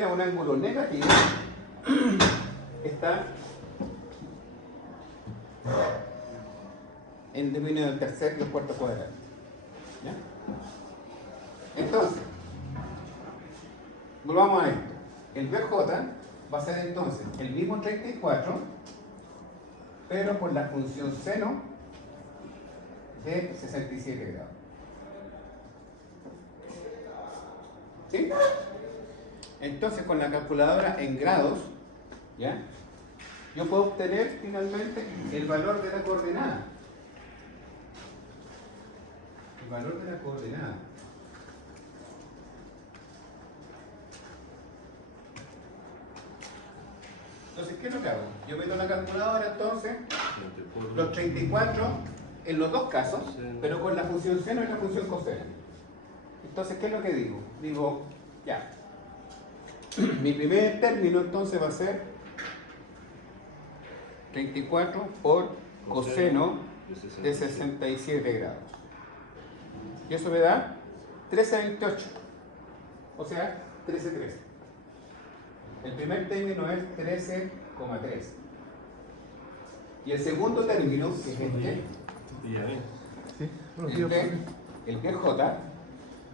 tuviera un ángulo negativo, está en términos del tercer y el cuarto cuadrante. ¿Ya? Entonces, volvamos a esto. El BJ va a ser entonces el mismo 34, pero por la función seno de 67 grados. ¿Sí? Entonces, con la calculadora en grados, ¿ya? Yo puedo obtener finalmente el valor de la coordenada. El valor de la coordenada. Entonces, ¿qué es lo que hago? Yo meto la calculadora entonces, los 34 en los dos casos, pero con la función seno y la función coseno. Entonces, ¿qué es lo que digo? Digo, ya. Mi primer término entonces va a ser 34 por coseno de 67 grados. Y eso me da 13,28. O sea, 13,13. El primer término es 13,3. Y el segundo término, que es el BJ,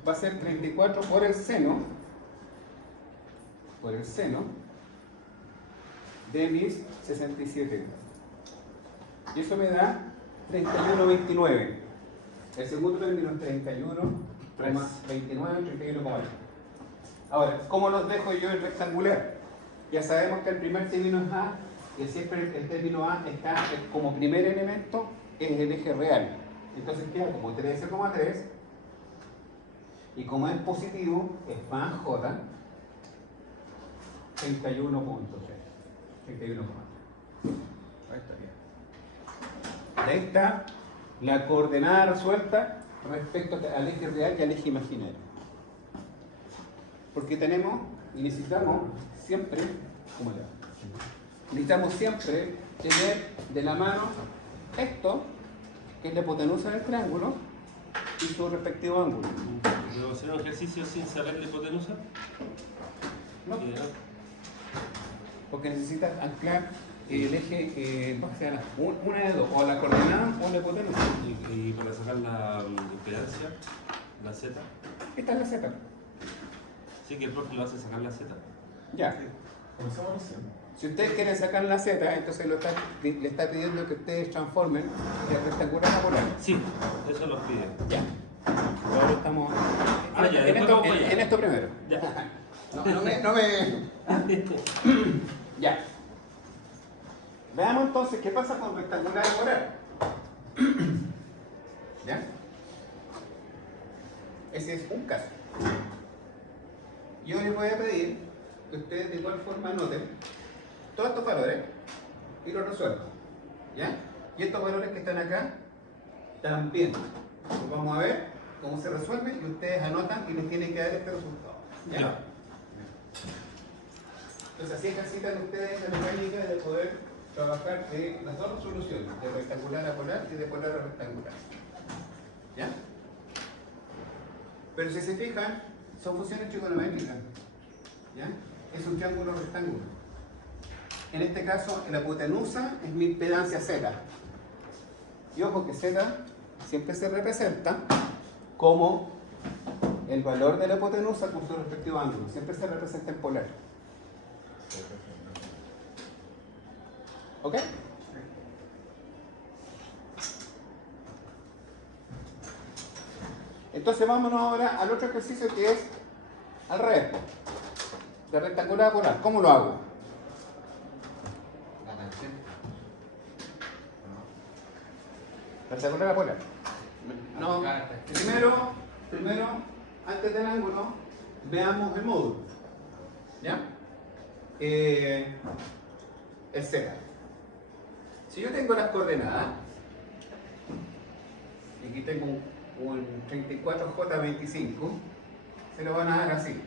va a ser 34 por el seno de mis 67 grados. Y eso me da 31,29. El segundo término es 31,29, 31,8. Ahora, ¿cómo los dejo yo en rectangular? Ya sabemos que el primer término es A, y siempre el término A está como primer elemento en el eje real. Entonces queda como 13,3, y como es positivo, es más J, 31,3. 31,3. Ahí está bien. Ahí está la coordenada resuelta respecto al eje real y al eje imaginario. Porque tenemos y necesitamos siempre, ¿cómo le va? Necesitamos siempre tener de la mano esto, que es la hipotenusa del triángulo, y su respectivo ángulo. ¿Puedo hacer un ejercicio sin saber la hipotenusa? No. Porque necesitas anclar el eje, una de dos, o la coordenada o la hipotenusa. ¿Y para sacar la impedancia, la Z? Esta es la Z. Sí, que el profe lo hace sacar la Z. Ya. Si ustedes quieren sacar la Z, entonces le está pidiendo que ustedes transformen de rectangular a polar. Sí, eso nos pide. Ya. Ahora estamos en esto primero. Ya. No me... Ya. Veamos entonces qué pasa con rectangular a polar. ¿Ya? Ese es un caso. Yo les voy a pedir que ustedes de igual forma anoten todos estos valores y los resuelvan. ¿Ya? Y estos valores que están acá también. Pues vamos a ver cómo se resuelve y ustedes anotan y les tienen que dar este resultado. ¿Ya? Ya. Entonces así ejercitan ustedes la mecánica de poder trabajar de las dos soluciones, de rectangular a polar y de polar a rectangular. ¿Ya? Pero si se fijan, son funciones trigonométricas. ¿Ya? Es un triángulo rectángulo. En este caso, la hipotenusa es mi impedancia Z. Y ojo que Z siempre se representa como el valor de la hipotenusa con su respectivo ángulo. Siempre se representa en polar. ¿Ok? Entonces vámonos ahora al otro ejercicio que es al revés, de rectangular a polar. ¿Cómo lo hago? Rectangular a polar. No, primero, antes del ángulo, veamos el módulo. ¿Ya? El Z. Si yo tengo las coordenadas, y aquí tengo un 34J25, se lo van a dar así.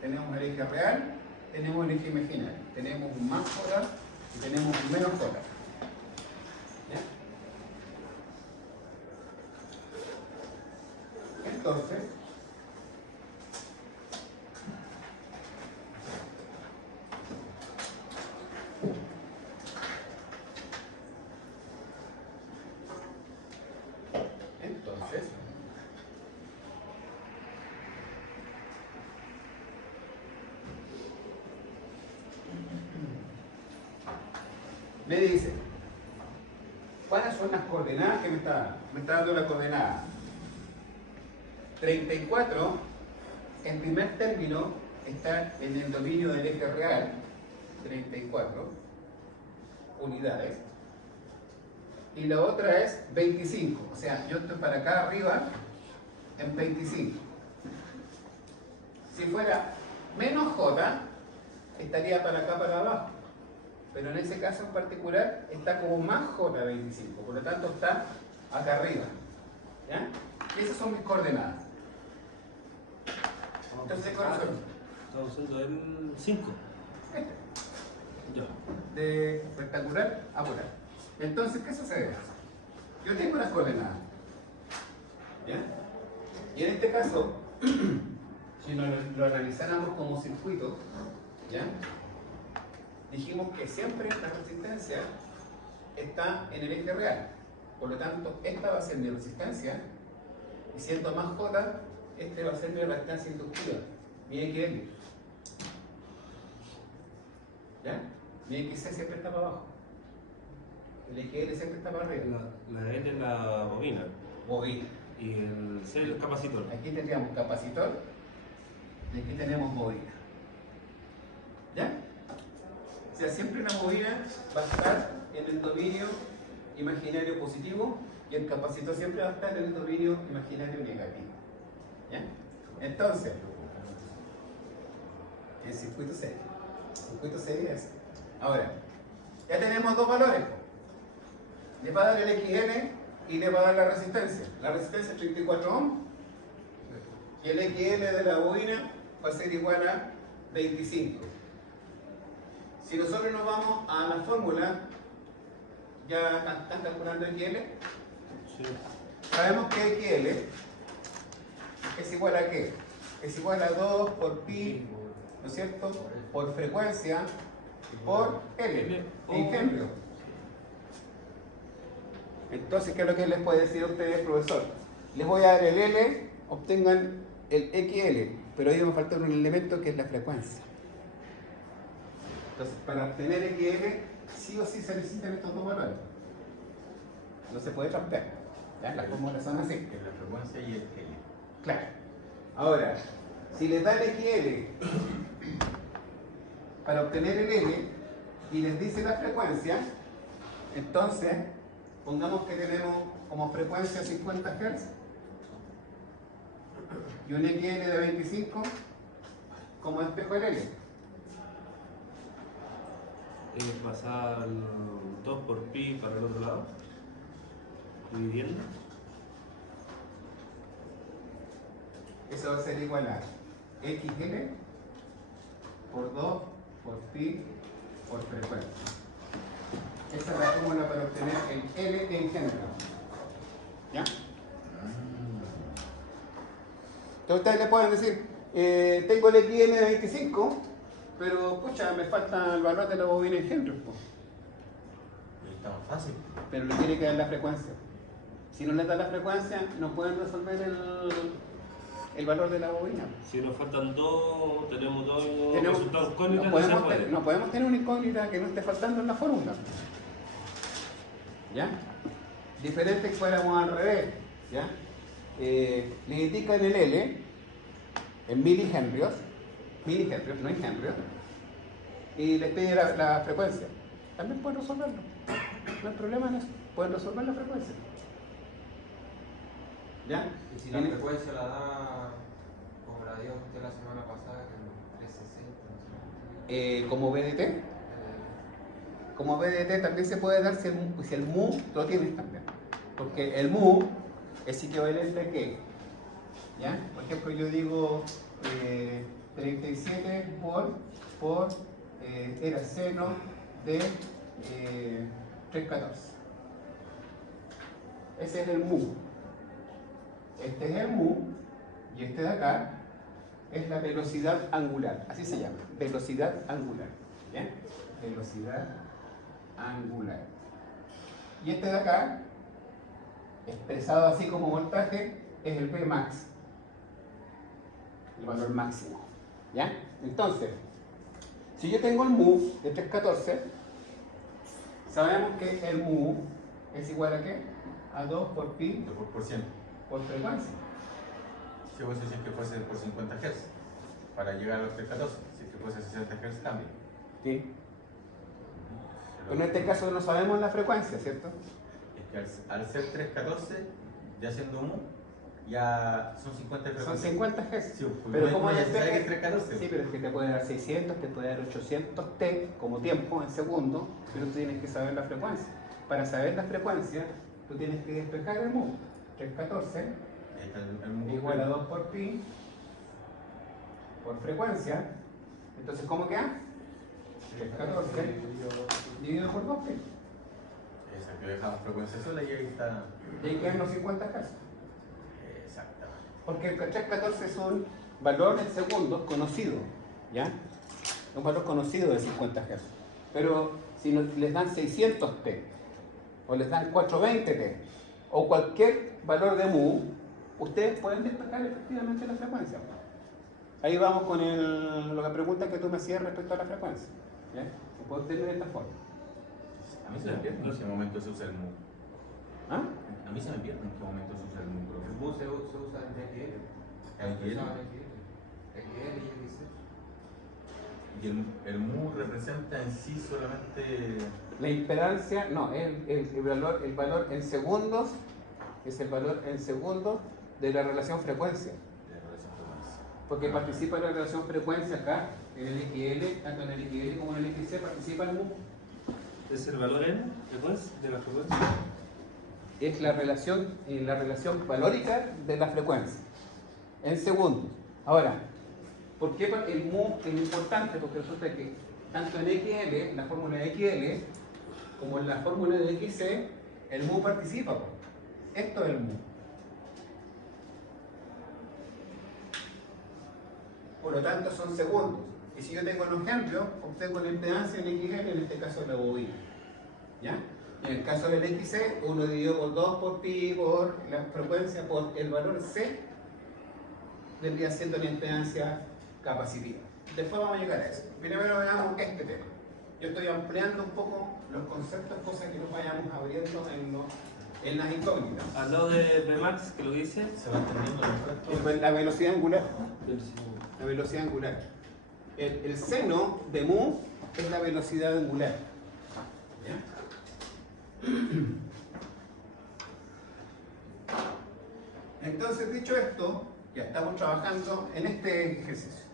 Tenemos el eje real, tenemos el eje imaginario. Tenemos un más J y tenemos un menos J. ¿Ya? Entonces, Me dice, ¿cuáles son las coordenadas que me está dando? Me está dando la coordenada 34, en primer término está en el dominio del eje real, 34 unidades, y la otra es 25, o sea, yo estoy para acá arriba en 25. Si fuera menos j, estaría para acá para abajo, pero en ese caso en particular está como más j 25, por lo tanto está acá arriba, ¿ya? Y esas son mis coordenadas. Entonces, ¿cuáles son? Estamos usando el 5. Este, Ya. de rectangular a polar. Entonces, ¿qué sucede? Yo tengo las coordenadas, ¿ya? Y en este caso, si lo analizáramos como circuito, ¿ya? Dijimos que siempre la resistencia está en el eje real. Por lo tanto, esta va a ser mi resistencia, y siendo más J, este va a ser mi reactancia inductiva, mi XL. ¿Ya? Mi XC siempre está para abajo. El XL siempre está para arriba. La L es la bobina. Bobina. Y el C el capacitor. Aquí tendríamos capacitor y aquí tenemos bobina. ¿Ya? O sea, siempre una bobina va a estar en el dominio imaginario positivo y el capacitor siempre va a estar en el dominio imaginario negativo. ¿Ya? Entonces, el circuito serie. El circuito serie es. Ahora, ya tenemos dos valores. Le va a dar el XL y le va a dar la resistencia. La resistencia es 34 ohms y el XL de la bobina va a ser igual a 25. Si nosotros nos vamos a la fórmula, ya están calculando XL. Sí. Sabemos que XL es igual a ¿qué? Es igual a 2 por pi, ¿no es cierto? Por frecuencia por L, engendro. Entonces, ¿qué es lo que les puede decir a ustedes, profesor? Les voy a dar el L, obtengan el XL, pero ahí me falta un elemento que es la frecuencia. Entonces, para obtener XL, sí o sí se necesitan estos dos valores. No se puede trampear. ¿Ya? Las fórmulas son así. Que la frecuencia y el L. Claro. Ahora, si les da el XL para obtener el L y les dice la frecuencia, entonces pongamos que tenemos como frecuencia 50 Hz y un XL de 25 como espejo del L. Pasar 2 por pi para el otro lado. Dividiendo. Eso va a ser igual a XL por 2 por pi por frecuencia. Esa es la fórmula para obtener el L de engendro. ¿Ya? Entonces ustedes le pueden decir, tengo el XN de 25, pero pucha, me falta el valor de la bobina engendro. Está más fácil. Pero le tiene que dar la frecuencia. Si no les da la frecuencia, no pueden resolver el valor de la bobina. Si nos faltan dos, tenemos dos Tenemos- resultados cónicos, no no se podemos, puede. no podemos tener una incógnita que no esté faltando en la fórmula. ¿Ya? Diferente que fuéramos al revés. ¿Ya? Le indican el L en milihenrios, no engendrios, y les pide la frecuencia. También pueden resolverlo. No hay problema en eso. Pueden resolver la frecuencia. ¿Ya? Y si la frecuencia la da como la dio usted la semana pasada, que en 360, no sé. Como BDT. Como BDT también se puede dar si el mu lo tienes también. Porque el mu es equivalente a qué. ¿Ya? Por ejemplo, yo digo 37 por era seno de 314. Ese es el mu. Este es el mu y este de acá es la velocidad angular. Así se llama, velocidad angular. ¿Ya? Velocidad angular. Y este de acá, expresado así como voltaje, es el P max, el valor máximo. ¿Ya? Entonces, si yo tengo el mu de 314, Sabemos que el mu es igual a ¿qué? A 2 por pi por ciento. por frecuencia. Si fuese, si es que fuese por 50 Hz, para llegar a los 314, si es que fuese 60 Hz cambia. ¿Sí? Pero en este caso no sabemos la frecuencia, ¿cierto? Es que al ser 314, ya siendo mu, ya son 50 Hz. Son 50 Hz. Sí, pues, Pero no ¿cómo ya es se sabe que es 314. Sí, pero es que te puede dar 600, te puede dar 800 T como tiempo en segundos, pero tú tienes que saber la frecuencia. Para saber la frecuencia, tú tienes que despejar el mu. 314 Ahí está el mu igual a 2 por pi por frecuencia. Entonces, ¿cómo queda? 314 dividido por 2 pi. Esa que dejamos frecuencia sola y ahí está. Y ahí quedan los 50 Hz. Exactamente. Porque el 314 es un valor en segundos conocido, ¿ya? Un valor conocido de 50 Hz. Pero si les dan 600 T, o les dan 420 T, o cualquier valor de mu, ustedes pueden despejar efectivamente la frecuencia. Ahí vamos con la pregunta que tú me hacías respecto a la frecuencia. ¿Ya? Se puede obtener de esta forma. A mí se me pierde en qué momento se usa el mu. ¿Ah? A mí se me pierde en qué momento se usa el mu, profe. El mu se usa en XL. XL. XL y XC. Y el mu representa en sí solamente. La impedancia, no, el valor en segundos es el valor en segundos de la relación frecuencia. La relación frecuencia. Porque participa en la relación frecuencia acá, en el XL, tanto en el XL como en el XC participa el mu. ¿Es el valor n después de la frecuencia? Es la relación valórica de la frecuencia, en segundos. Ahora, ¿por qué el mu es importante? Porque resulta que tanto en XL, la fórmula de XL, como en la fórmula de XC, el mu participa. Po. Esto es el mu. Por lo tanto, son segundos. Y si yo tengo un ejemplo, obtengo la impedancia en XL, en este caso la bobina. ¿Ya? En el caso del XC, 1 dividido por 2 por pi por la frecuencia por el valor C, vendría siendo la impedancia capacitiva. Después vamos a llegar a eso. Primero veamos este tema. Yo estoy ampliando un poco los conceptos, cosas que nos vayamos abriendo en las incógnitas. Al lado de Bmax, que lo dice. Se va entendiendo el resto. La velocidad angular. La velocidad angular. El seno de mu es la velocidad angular. ¿Ya? Entonces, dicho esto, ya estamos trabajando en este ejercicio.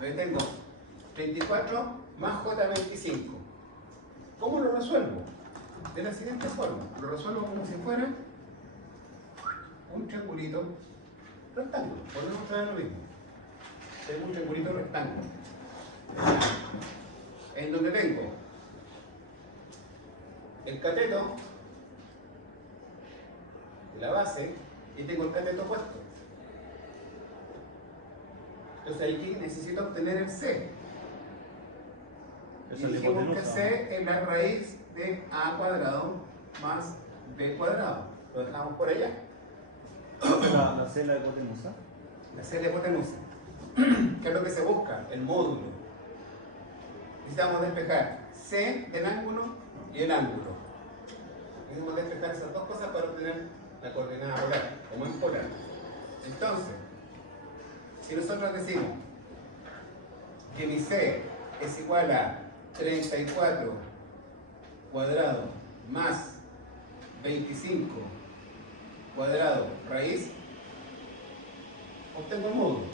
Ahí tengo 34 más J25. ¿Cómo lo resuelvo? De la siguiente forma. Lo resuelvo como si fuera un triangulito rectángulo. Podemos traer lo mismo. Tengo un triangulito rectángulo. En donde tengo el cateto de la base y tengo el cateto puesto. Entonces aquí necesito obtener el C. Y dijimos que C es la raíz de A cuadrado más B cuadrado. Lo dejamos por allá. La C la hipotenusa. La C de hipotenusa. ¿Qué es lo que se busca? El módulo. Necesitamos despejar C del ángulo y el ángulo. Necesitamos despejar esas dos cosas para obtener la coordenada polar, como en polar. Entonces, si nosotros decimos que mi C es igual a 34 cuadrado más 25 cuadrado raíz, obtengo el módulo.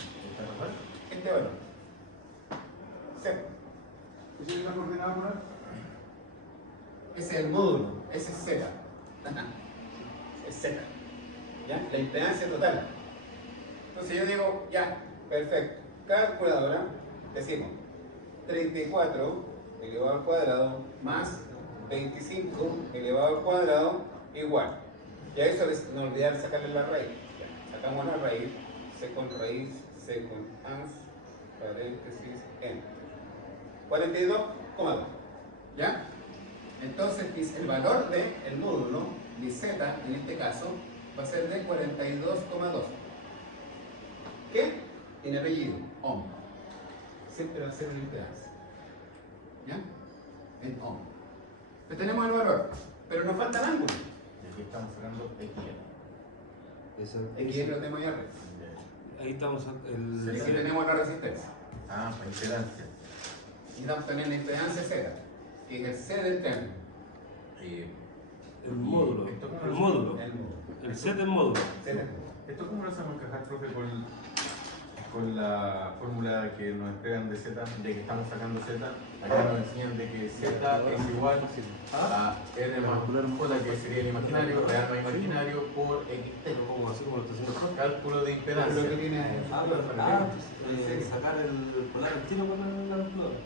Este valor. C. ¿Esa es la coordenada polar? Ese es el módulo, ese es Z. Es Z. ¿Ya? La impedancia total. Entonces yo digo, ya, perfecto. Calculadora, decimos 34 elevado al cuadrado más 25 elevado al cuadrado igual. Y a eso es no olvidar sacarle la raíz. Ya, sacamos la raíz, C con raíz, C con ans, paréntesis, n. 42,2. ¿Ya? Entonces el valor del módulo, mi z en este caso, va a ser de 42,2. ¿Qué? Tiene apellido, ohm. Siempre va a ser una impedancia. ¿Ya? En ohm. Pues tenemos el valor, pero nos falta el ángulo. Y aquí estamos sacando XL. Aquí lo tenemos ya. Ahí estamos. Y aquí tenemos la resistencia. Ah, para impedancia. Y vamos también la impedancia Z, que es el C del triángulo. El módulo. ¿Esto cómo El lo- módulo. El módulo. El set del módulo. Z del módulo. ¿Esto cómo lo hacemos encajar, profe, con la fórmula que nos esperan de Z, de que estamos sacando Z? Acá nos enseñan de que Z es igual a R más J, que sería el imaginario, real más imaginario, por X. ¿Cómo así como lo está haciendo el profe? Cálculo de Lo que impedancia. tiene Sacar el polar al tiro con la calculadora.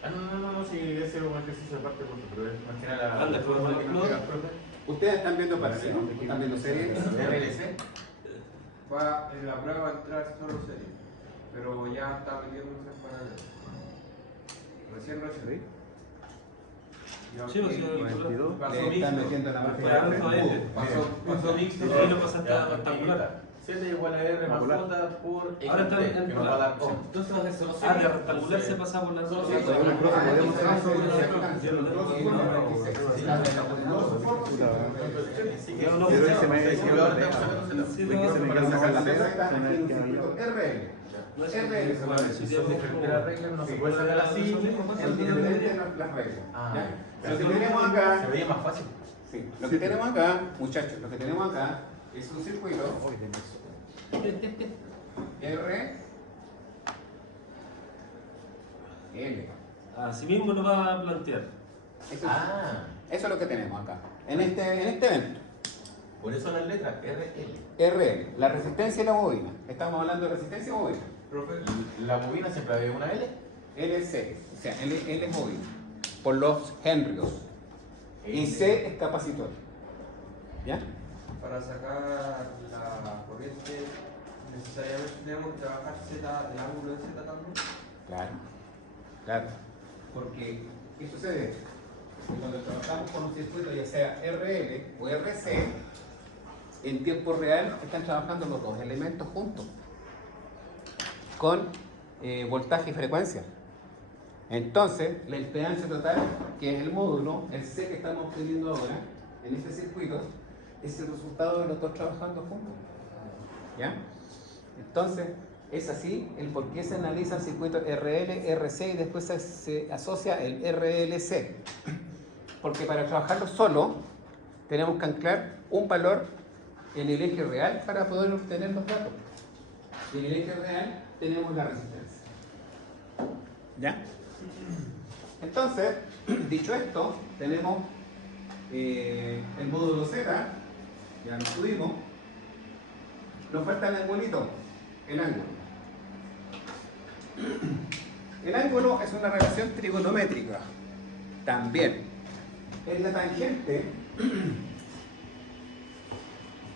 Ah, no, sí, ese es un ejercicio aparte, profe, pero es más que nada la Anda, fórmula que nos profe. queda, profe. Ustedes están viendo parcial, ¿no? Están viendo series. RLC. Va en la prueba va a entrar solo serie, pero ya está metiéndose en paralelo. Recién. Sí, pues, pasó Le están mixto. metiendo la Fue máquina. alto a F. Pasó mixto y ahí lo pasaste a rectangular. Z igual a R más J por X, Ahora está que en nos va a polar. dar O. Entonces vas a hacer de rectangular se pasa por la Sí, zona. sí, profe, podemos hacer eso. Pero ese me decía ahora la estamos sacando Z. Sí, ¿De qué se me Para quedó sacar la la Z Z? aquí en un circuito RL. No es RL se llama. sí, ya ves De la regla no se puede sacar así. Evidentemente las reglas. Ah, ¿Ya? pero Lo que tenemos acá, se veía más fácil. sí, lo que tenemos acá, muchachos, lo que tenemos acá es un circuito R L. Así mismo lo va a plantear. Eso es lo que tenemos acá, en este evento. Por eso las letras RL. RL, la resistencia y la bobina. Estamos hablando de resistencia y bobina. Profe, La bobina siempre había una L. LC, o sea, L es bobina, por los henrios. Y C es capacitor. ¿Ya? para sacar la corriente, necesariamente tenemos que trabajar Z, el ángulo de Z también. Claro, claro. Porque, ¿qué sucede? Que cuando trabajamos con un circuito, ya sea RL o RC, en tiempo real están trabajando los dos elementos juntos, con voltaje y frecuencia. Entonces, la impedancia total, que es el módulo, el C que estamos obteniendo ahora, en este circuito, es el resultado de los dos trabajando juntos. ¿Ya? Entonces, es así el por qué se analiza el circuito RL, RC y después se asocia el RLC. Porque para trabajarlo solo, tenemos que anclar un valor en el eje real para poder obtener los datos. Y en el eje real tenemos la resistencia. ¿Ya? Entonces, dicho esto, tenemos el módulo Z, ya lo tuvimos. Nos falta el angulito, el ángulo. El ángulo es una relación trigonométrica, también. Es la tangente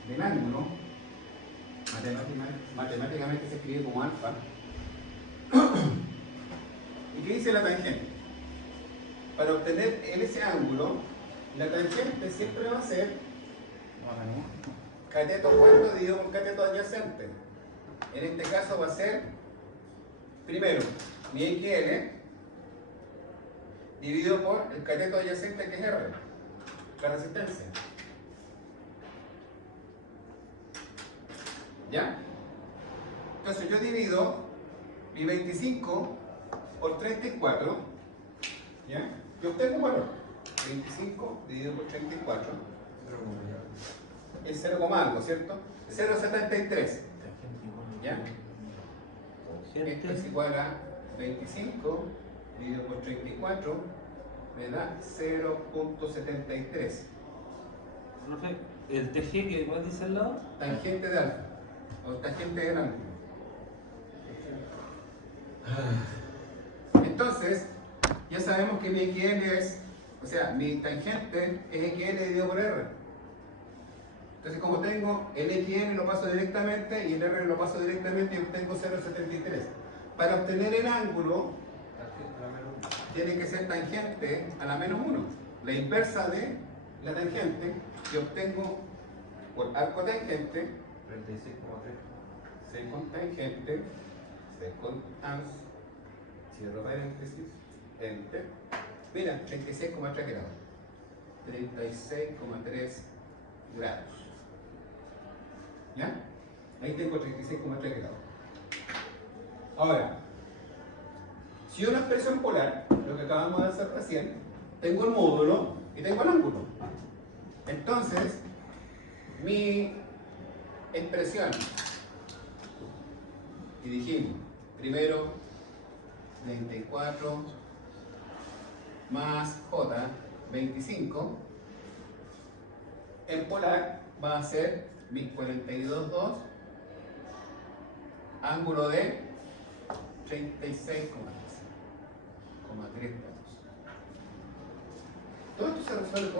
del ángulo, matemáticamente se escribe como alfa. ¿Y qué dice la tangente? Para obtener ese ángulo, la tangente siempre va a ser cateto opuesto dividido por cateto adyacente. En este caso va a ser, primero, mi XL dividido por el cateto adyacente que es R, la resistencia. ¿Ya? Entonces yo divido mi 25 por 34, ¿ya? Yo obtengo un valor. 25 dividido por 34 es 0, algo, ¿cierto? 0,73. ¿Ya? Esto es igual a 25 dividido por 34, me da 0,73. Profe, el TG que igual dice al lado. Tangente de alfa, o tangente del ángulo. Entonces, ya sabemos que mi XL es, o sea, mi tangente es XL dividido por R. Entonces, como tengo el XL lo paso directamente y el R lo paso directamente y obtengo 0,73. Para obtener el ángulo, tiene que ser tangente a la menos 1. La inversa de la tangente que obtengo por arco tangente, 36,3. second ans, cierro paréntesis, enter. Mira, 36,3 grados. 36,3 grados. ¿Ya? Ahí tengo 36,3 grados. Ahora, si una expresión polar, lo que acabamos de hacer recién, tengo el módulo y tengo el ángulo. Entonces, mi expresión, y dijimos, primero 34 más J, 25, en polar va a ser mis 42,2, ángulo de 36,3 grados. Todo esto se resuelve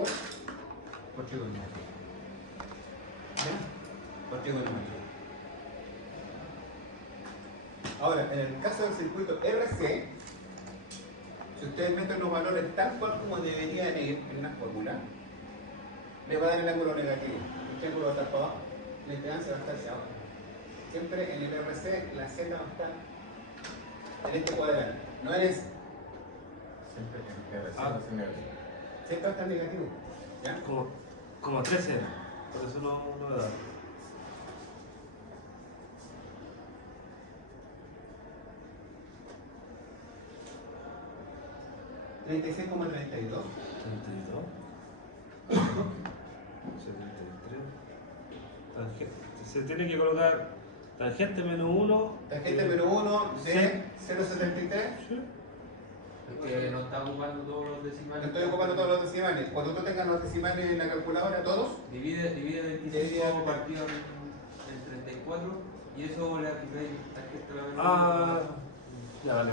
por trigonometría. ¿Ya? Por trigonometría. Ahora, en el caso del circuito RC, si ustedes meten los valores tal cual como deberían ir en la fórmula, le va a dar el ángulo negativo. El triángulo va a estar para abajo, la impedancia va a estar hacia abajo. Siempre en el RC la Z va a estar en este cuadrante, no en ese. Siempre en RC va a ser negativo. Siempre va a estar negativo. ¿Ya? Como 3 era. Por eso no me da. 36,32. 32. 73. Se tiene que colocar tangente menos 1. Tangente menos 1 de 0,73. Sí. Es que no está ocupando todos los decimales. Estoy ocupando todos los decimales. Cuando tú tengas los decimales en la calculadora, todos, Divide 25 partido en 34 y eso le aplicáis tangente a la Ya, vale.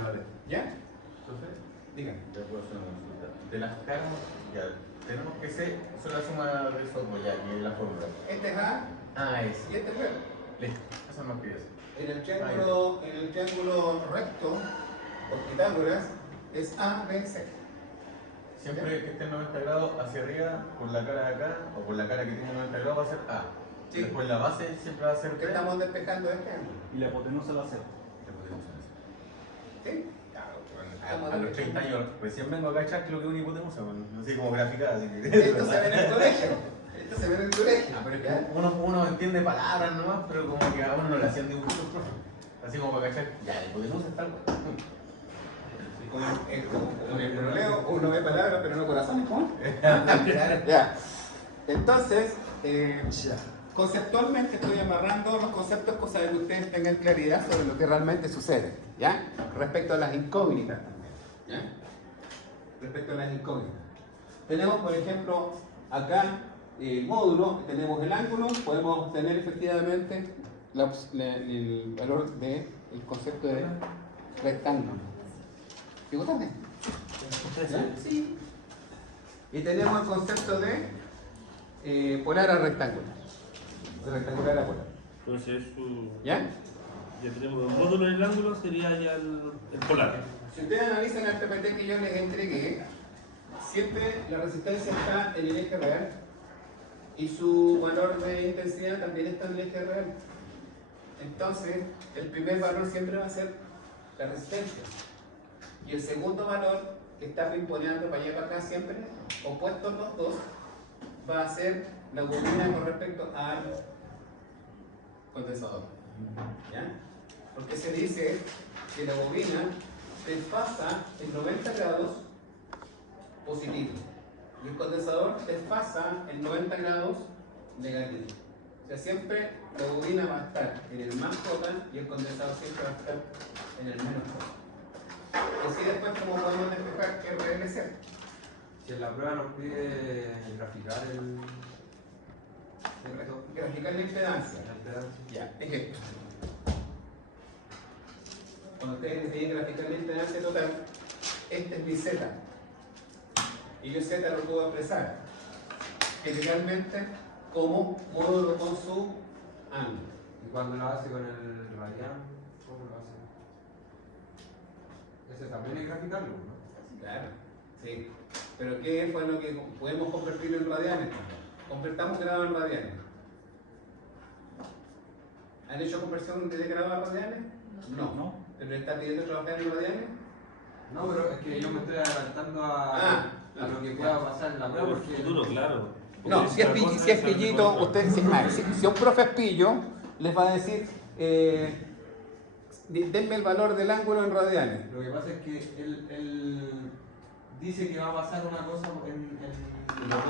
¿ya? Entonces, Díganme. ya puedo hacer una consulta. De las caras, ya tenemos que ser, son la suma de esos dos, ya, que es la fórmula. Este es A Es. y este es B. Listo, eso no pides. En el triángulo recto, por Pitágoras, es A, B, C. Siempre que esté en 90 grados hacia arriba, por la cara de acá, o por la cara que tiene 90 grados, va a ser A. Sí. Después la base siempre va a ser Porque B. estamos despejando este ángulo. Y la hipotenusa va a ser. ¿Sí? A los 30 años recién vengo a cachar que lo que es una hipotenusa, así como graficada. Así que... Esto se ve en el colegio. Esto se ve en el colegio. Ah, pero es ¿ya? que uno entiende palabras nomás, pero como que a uno no le hacían dibujitos, profe. Así como para cachar, ya, la hipotenusa está algo. Con el troleo uno ve palabras pero no corazones, ¿cómo? Ya. Entonces, conceptualmente estoy amarrando los conceptos, cosa de que ustedes tengan claridad sobre lo que realmente sucede, ¿ya? Respecto a las incógnitas también, ¿ya? Respecto a las incógnitas. Tenemos, por ejemplo, acá el módulo, tenemos el ángulo, podemos obtener efectivamente el valor del concepto de rectángulo. ¿Llegó tarde? ¿Ya? Sí. Y tenemos el concepto de polar a rectangular. De rectangular a polar. Entonces, ¿Ya? ya tenemos el módulo y el ángulo, sería ya el polar. Si ustedes analizan el PPT que yo les entregué, siempre la resistencia está en el eje real y su valor de intensidad también está en el eje real. Entonces, el primer valor siempre va a ser la resistencia. Y el segundo valor, que está pimponeando para allá y para acá siempre, opuestos los dos, va a ser la bobina con respecto al condensador. ¿Ya? Porque se dice que la bobina desfasa en 90 grados positivo y el condensador desfasa en 90 grados negativo. O sea, siempre la bobina va a estar en el más J y el condensador siempre va a estar en el menos J. Y así después, ¿cómo podemos despejar RLC? Si en la prueba nos pide graficar Graficar la impedancia. la impedancia. Ya, es esto. Cuando ustedes deciden graficar la impedancia total, este es mi Z. Y yo Z lo puedo expresar generalmente como módulo con su ángulo. Y cuando lo hace con el radian, ¿cómo lo hace? Ese también es graficarlo, ¿no? Claro, sí. Pero ¿qué fue lo que podemos convertirlo en radianes? Convertamos grado en radianes. ¿Han hecho conversión de grado a radianes? No. ¿Pero está pidiendo trabajar en radianes? No, pero es que yo me estoy adelantando a... Ah, a lo que pueda pasar en la prueba, Por el porque futuro, claro. No, Porque si es, otra cosa si es saber pillito, cómo- usted, si un profe es pillo, les va a decir, denme el valor del ángulo en radianes. lo que pasa es que él dice que va a pasar una cosa en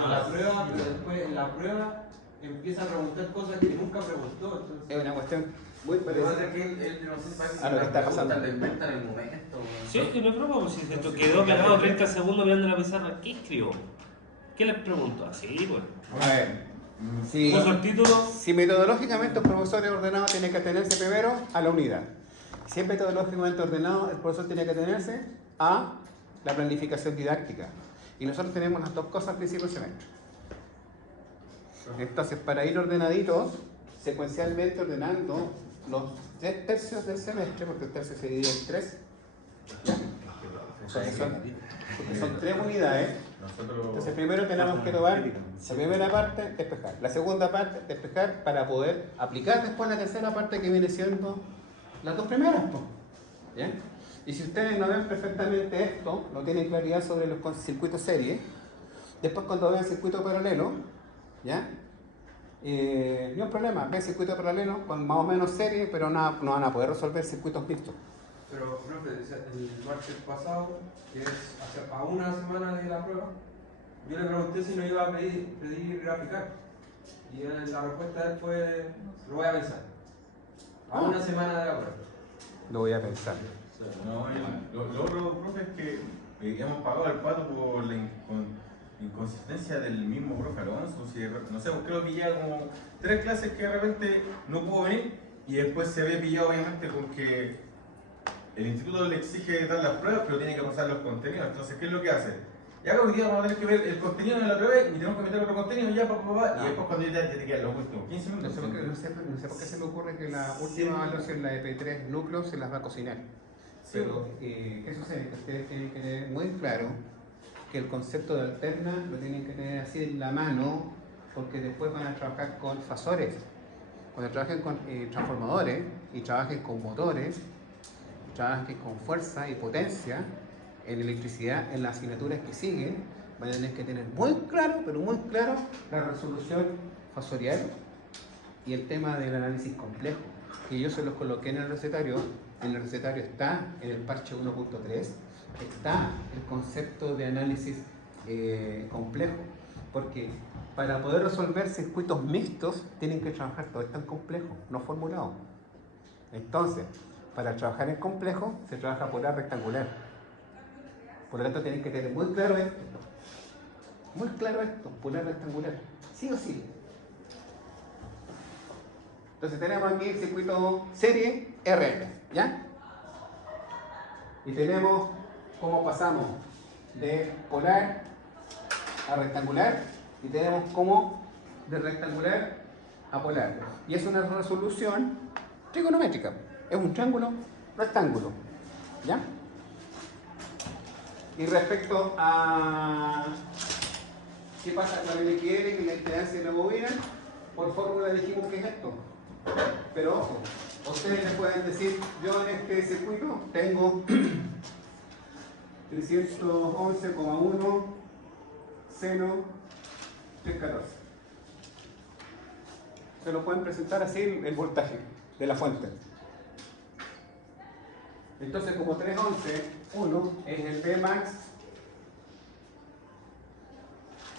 la prueba, pero después en la prueba empieza a preguntar cosas que nunca preguntó. Entonces, Es una cuestión muy Lo que pasa parecida. es que él no sé si parece A lo que está pasando. Lo inventa en el momento. Sí, es que no es broma, pues si se quedó pegado 30 segundos mirando la pizarra, ¿qué escribo? ¿Qué les pregunto? Así, pues. A ver, si, Puso el título, si metodológicamente el profesor es ordenado, tiene que atenerse primero a la unidad. Si es metodológicamente ordenado, el profesor tiene que atenerse a la planificación didáctica. Y nosotros tenemos las dos cosas al principio del semestre. Entonces, para ir ordenaditos, secuencialmente ordenando los 3 tercios del semestre, porque el tercio se divide en 3, o sea, que son 3 unidades. Entonces, primero tenemos que tomar la primera parte, despejar. La segunda parte, despejar para poder aplicar después la tercera parte que viene siendo las 2 primeras. ¿Bien? Y si ustedes no ven perfectamente esto, no tienen claridad sobre los circuitos serie, después cuando vean circuito paralelo, ¿ya? No hay problema, ven circuito paralelo con más o menos serie, pero no van a poder resolver circuitos mixtos. pero, profe, el martes pasado, que es a una semana de la prueba, yo le pregunté si no iba a pedir graficar. Y la respuesta de él fue, lo voy a pensar. A una semana de la prueba. Lo voy a pensar. No, lo otro, profe, es que hemos pagado al pato por la inconsistencia del mismo profe Alonso. Si, no sé, creo que ya como 3 clases que de repente no pudo venir y después se ve pillado obviamente con que el instituto le exige dar las pruebas, pero tiene que pasar los contenidos. Entonces, ¿qué es lo que hace? Ya que hoy día vamos a tener que ver el contenido de la prueba y tenemos que meter otro contenido y y después cuando ya te quedan los últimos 15 No minutos. sé, no sé por qué se me ocurre que la última evaluación, la de P3 núcleos, se las va a cocinar. Pero, ¿qué sucede? Que ustedes tienen que tener muy claro que el concepto de alterna lo tienen que tener así en la mano, porque después van a trabajar con fasores. Cuando trabajen con transformadores y trabajen con motores, trabajen con fuerza y potencia en electricidad, en las asignaturas que siguen, van a tener que tener muy claro, pero muy claro, la resolución fasorial y el tema del análisis complejo, que yo se los coloqué en el recetario. En el recetario está, en el parche 1.3, está el concepto de análisis complejo, porque para poder resolver circuitos mixtos tienen que trabajar todo esto en complejo, no formulado. Entonces, para trabajar en complejo se trabaja polar rectangular. Por lo tanto, tienen que tener muy claro esto, polar rectangular, sí o sí. Entonces tenemos aquí el circuito serie RL, ¿ya? Y tenemos cómo pasamos de polar a rectangular y tenemos cómo de rectangular a polar. Y es una resolución trigonométrica, es un triángulo rectángulo, ¿ya? Y respecto a qué pasa con el XR, que la impedancia de la bobina, por fórmula dijimos que es esto. Pero ojo, ustedes me pueden decir, yo en este circuito tengo 311,1 seno 314. Se lo pueden presentar así el voltaje de la fuente. Entonces, como 311,1 es el Vmax,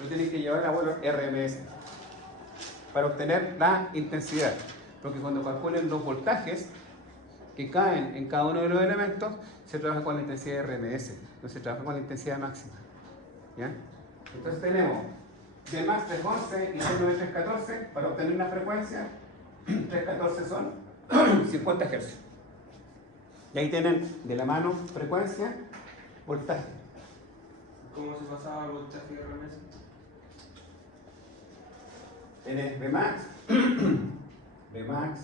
lo tienen que llevar a valor RMS para obtener la intensidad. Porque cuando calculen los voltajes que caen en cada uno de los elementos, se trabaja con la intensidad de RMS, no se trabaja con la intensidad máxima. ¿Ya? Entonces tenemos Vmax 311 y seno de 314 para obtener una frecuencia. 314 son 50 Hz. Y ahí tienen de la mano frecuencia, voltaje. ¿Cómo se pasaba el voltaje de RMS? Tienes Vmax, Vmax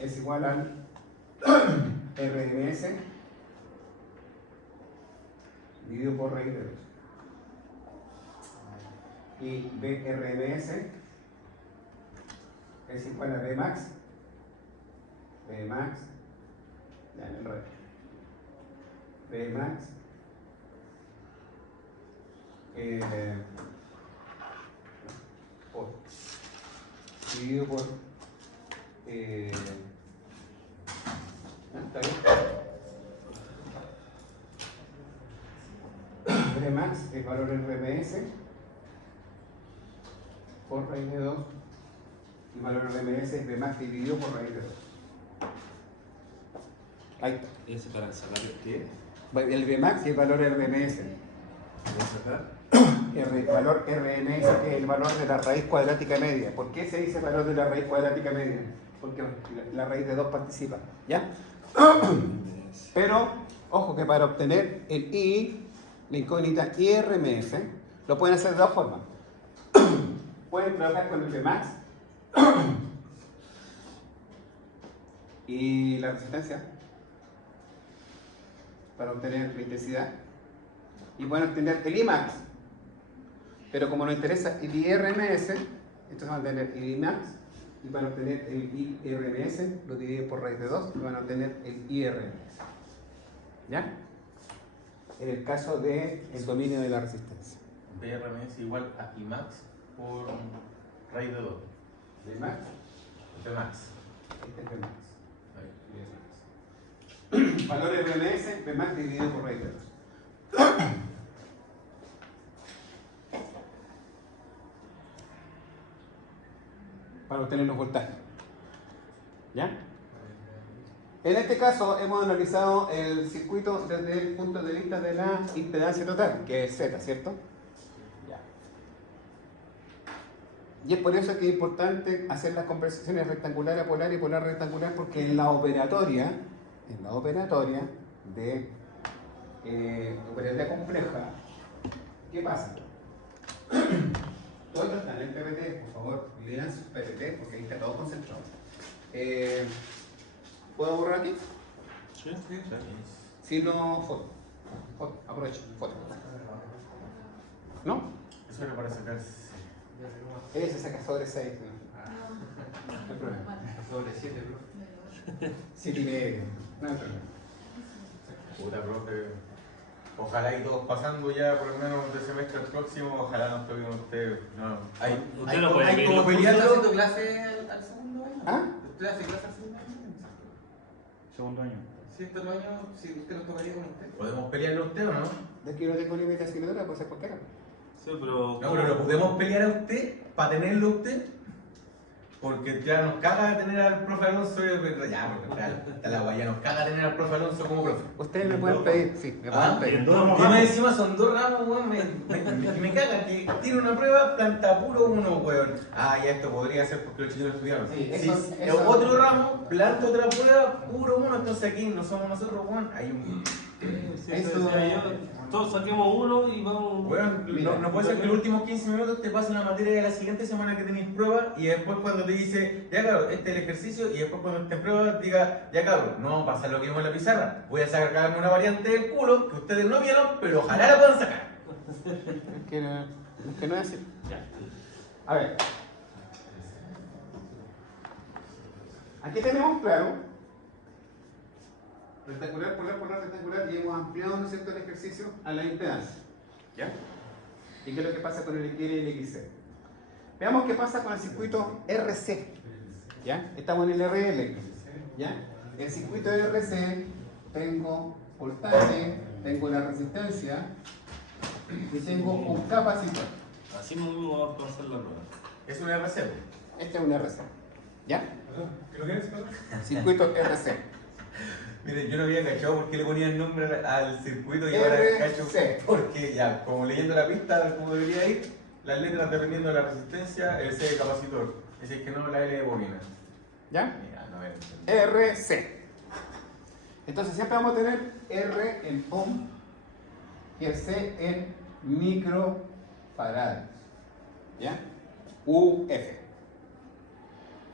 es igual al RMS dividido por raíz de 2. Y VRMS es igual a Vmax, ya en el resto, Vmax dividido por ¿está bien? Vmax es valor RMS por raíz de 2 y valor RMS es Vmax dividido por raíz de 2. Ahí está. ¿Y ese para el salario qué? El Vmax y el valor RMS. El valor RMS, que es el valor de la raíz cuadrática media. ¿Por qué se dice valor de la raíz cuadrática media? Porque la raíz de 2 participa. ¿Ya? Pero, ojo que para obtener el I, la incógnita IRMS, lo pueden hacer de dos formas. Pueden trabajar con el Vmax y la resistencia para obtener la intensidad, y pueden obtener el Imax, pero como nos interesa el IRMS, entonces van a tener el Imax, y van a obtener el IRMS, lo dividen por raíz de 2 y van a obtener el IRMS. ¿Ya? En el caso del dominio de la resistencia. VRMS igual a Imax por raíz de 2. Vmax, Vmax. este es Vmax. Ahí. Valor RMS, Vmax dividido por raíz de 2. Para obtener los voltajes. ¿Ya? En este caso hemos analizado el circuito desde el punto de vista de la impedancia total, que es Z, ¿cierto? Ya. Y es por eso que es importante hacer las conversaciones rectangular a polar y polar a rectangular, porque en la operatoria de operatoria compleja, ¿qué pasa? Todo esto está en el PPT, por favor, lean sus PPT porque ahí está todo concentrado. ¿Puedo borrar aquí? Sí. Si no, foto. Foto, aprovecho, foto. ¿No? Eso era para sacarse. Ese saca sobre 6. No hay problema. Sobre 7, bro. 7 y medio. No hay problema. Puta, profe. Ojalá y todos pasando ya por lo menos de semestre al próximo, ojalá nos toquen ustedes. No. Usted no puede ver como los pelear cursos. haciendo clase al segundo año? ¿Ah? ¿Usted hace clase al segundo año? Segundo año. Si este año, si usted nos tocaría con usted. ¿Podemos pelearle a usted o no? De que no tengo límite de asignatura, puede ser cualquiera. Sí, pero. No, pero lo podemos pelear a usted para tenerlo a usted. Porque ya nos caga tener al profe Alonso. Ya, porque la guaya nos caga tener al profe Alonso como profe. Ustedes me pueden pedir, sí, me pueden pedir. Y más encima son 2 ramos, weón. Me caga que tiene una prueba, planta puro 1, weón. Ah, ya esto podría ser porque los chicos estudiaron. Sí, Si eso- es otro ramo, planta otra prueba, puro 1, entonces aquí no somos nosotros, weón. Hay un. Sí, Eso- eso decía yo. Todos saquemos uno y vamos. Weón, Mira, no puede ser que los últimos 15 minutos te pasen la materia de la siguiente semana que tenéis prueba y después cuando te dice, ya cabrón, este es el ejercicio, y después cuando esté en prueba diga, ya cabrón, no vamos a pasar lo que vimos en la pizarra, voy a sacarme una variante del culo que ustedes no vieron, pero ojalá la puedan sacar. Es que no es así. Ya. A ver. Aquí tenemos claro. Rectangular, polar, rectangular, y hemos ampliado, ¿no es cierto?, el ejercicio a la impedancia. ¿Ya? ¿Y qué es lo que pasa con el XL y el XC? Veamos qué pasa con el circuito RC. ¿Ya? Estamos en el RL. ¿Ya? El circuito RC, tengo voltaje, tengo la resistencia y tengo un capacitor. Así mismo vamos a pasar la prueba. Es un RC. Este es un RC. ¿Ya? ¿Qué lo que es? Circuito RC. Miren, yo no había cachado por qué le ponían nombre al circuito y ahora cacho RC. porque ya, como leyendo la pista, como debería ir, las letras dependiendo de la resistencia, el C de capacitor, y si es que no, la L de bobina. ¿Ya? Mira, no es. RC. Entonces siempre vamos a tener R en ohm y el C en microfaradios. ¿Ya? UF.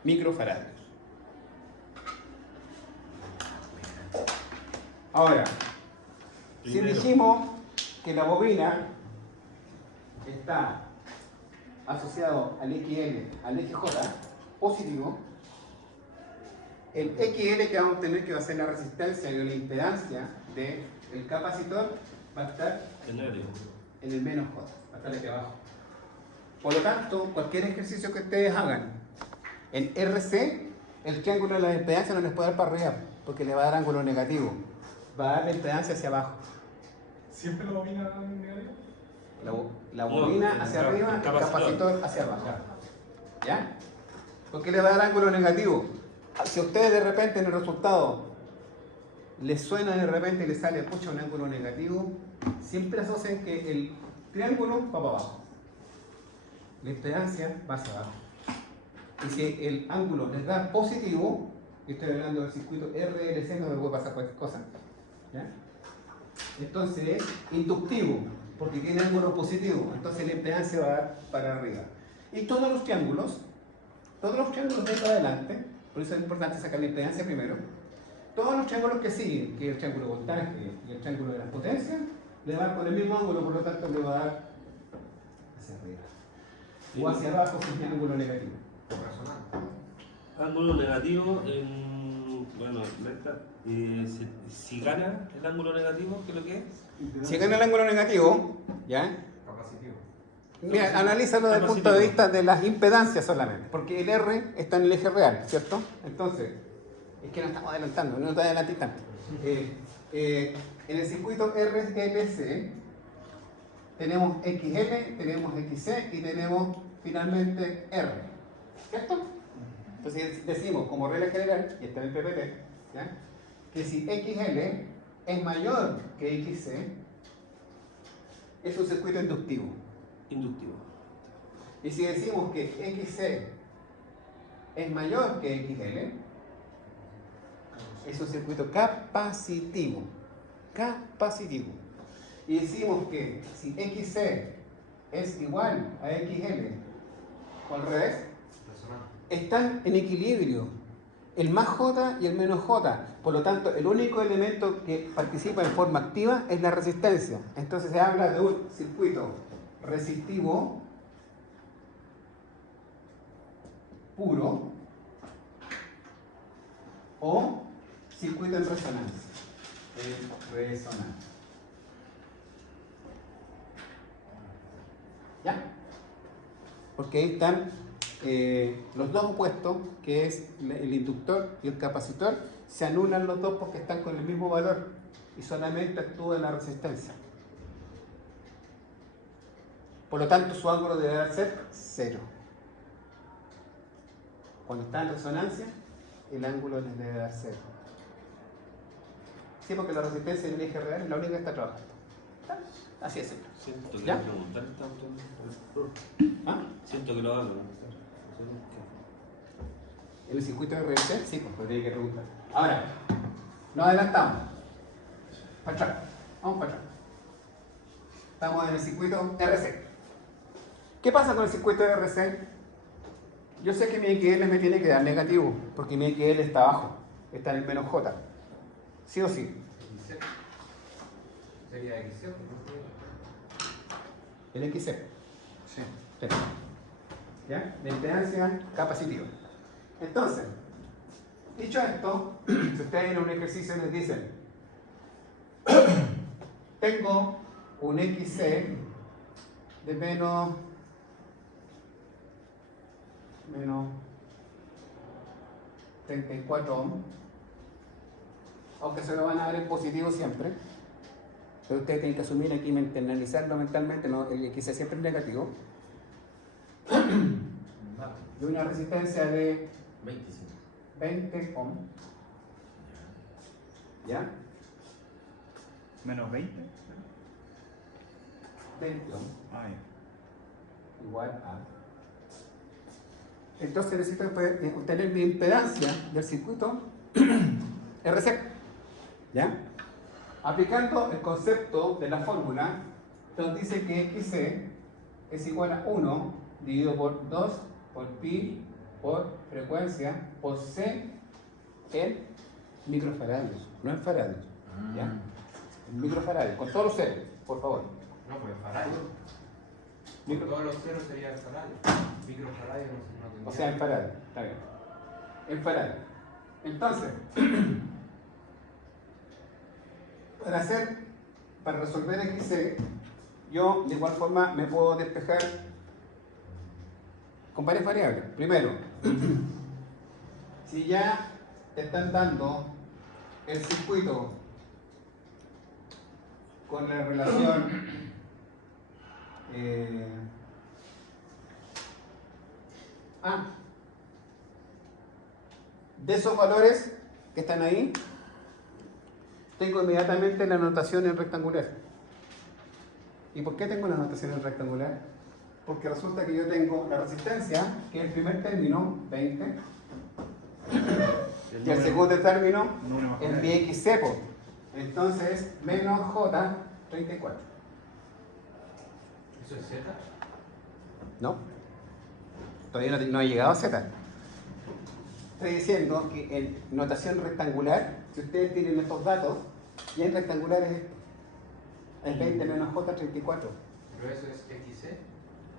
Microfaradios. Ahora, si Primero. dijimos que la bobina está asociado al XL, al XJ positivo, El XL que vamos a obtener, que va a ser la resistencia y la impedancia del capacitor, va a estar El negativo. en el menos J, va a estar aquí abajo. Por lo tanto, cualquier ejercicio que ustedes hagan en RC, el triángulo de la impedancia no les puede dar para arriba, porque le va a dar ángulo negativo. Va a dar la impedancia hacia abajo. ¿Siempre la bobina negativa? La bobina No, hacia el arriba, el capacitor. capacitor hacia abajo. ¿Ya? Porque le va a dar ángulo negativo. Si a ustedes de repente en el resultado les suena de repente y les sale, pucha, un ángulo negativo, siempre asocian que el triángulo va para abajo. La impedancia va hacia abajo. Y si el ángulo les da positivo, y estoy hablando del circuito RLC, no me puede pasar cualquier cosa, ¿ya? Entonces es inductivo, porque tiene ángulo positivo, entonces la impedancia va a dar para arriba. Y todos los triángulos de acá adelante, por eso es importante sacar la impedancia primero, todos los triángulos que siguen, que es el triángulo de voltaje y el triángulo de las potencias, le van con el mismo ángulo, por lo tanto le va a dar hacia arriba. O hacia abajo si es ángulo negativo. Ángulo negativo, bueno, si gana el ángulo negativo, ¿qué es lo que es? Si gana el ángulo negativo, ¿ya? Capacitivo. Mira, analízalo desde el punto de vista de las impedancias solamente, porque el R está en el eje real, ¿cierto? Entonces, es que no estamos adelantando, no te adelantes tanto. En el circuito RLC tenemos XL, tenemos XC y tenemos finalmente R, ¿cierto? Entonces decimos como regla general, y está en el PPT, ¿ya? Que si XL es mayor que XC, es un circuito inductivo. Inductivo. Y si decimos que XC es mayor que XL, es un circuito capacitivo. Capacitivo. Y decimos que si XC es igual a XL, o al revés, están en equilibrio. El más J y el menos J. Por lo tanto, el único elemento que participa en forma activa es la resistencia. Entonces se habla de un circuito resistivo puro o circuito en resonancia. En resonancia. ¿Ya? Porque ahí están los dos opuestos, que es el inductor y el capacitor, se anulan los dos porque están con el mismo valor y solamente actúa la resistencia. Por lo tanto, su ángulo debe ser 0. Cuando está en resonancia, el ángulo les debe dar 0. Sí, porque la resistencia en el eje real es la única que está trabajando. Así es. Siento que ¿Ya? le preguntar esta otra. ¿Ah? Siento que lo va a preguntar. ¿En el circuito de RLC? Sí, pues tiene que preguntar. Ahora, nos adelantamos. Para atrás. Vamos para atrás. Estamos en el circuito RC. ¿Qué pasa con el circuito de RC? Yo sé que mi XL me tiene que dar negativo, porque mi XL está abajo, está en el menos J. ¿Sí o sí? Sería XC. El XC. Sí. ¿Ya? La impedancia capacitiva. Entonces, dicho esto, si ustedes en un ejercicio les dicen, tengo un XC de menos 34 ohms, aunque se lo van a dar en positivo siempre, pero ustedes tienen que asumir aquí, analizarlo mentalmente, no, el XC siempre es negativo, de una resistencia de 20 ohms, ¿ya? ¿Menos 20? 20 ohms Ah, ya. igual a. Entonces necesito obtener mi impedancia del circuito RC. ¿Ya? Aplicando el concepto de la fórmula, nos dice que XC es igual a 1 dividido por 2 por pi por frecuencia por C en microfaradios, no en faradios. ¿Ya? En microfaradios, con todos los ceros, por favor. No, pues faradio. Micro- Todos los ceros serían faradio. Microfaradio no tendría. O sea, en faradio, está bien. En faradio. Entonces, para resolver XC, yo de igual forma me puedo despejar con varias variables. Primero, si ya te están dando el circuito con la relación de esos valores que están ahí, tengo inmediatamente la notación en rectangular. ¿Y por qué tengo la notación en rectangular? Porque resulta que yo tengo la resistencia, que es el primer término, 20, y el segundo término es BXC, entonces menos J, 34. ¿Eso es Z? No, todavía no he llegado a Z. Estoy diciendo que en notación rectangular, si ustedes tienen estos datos, ya en rectangular es esto. Es 20 menos J, 34. ¿Pero eso es XC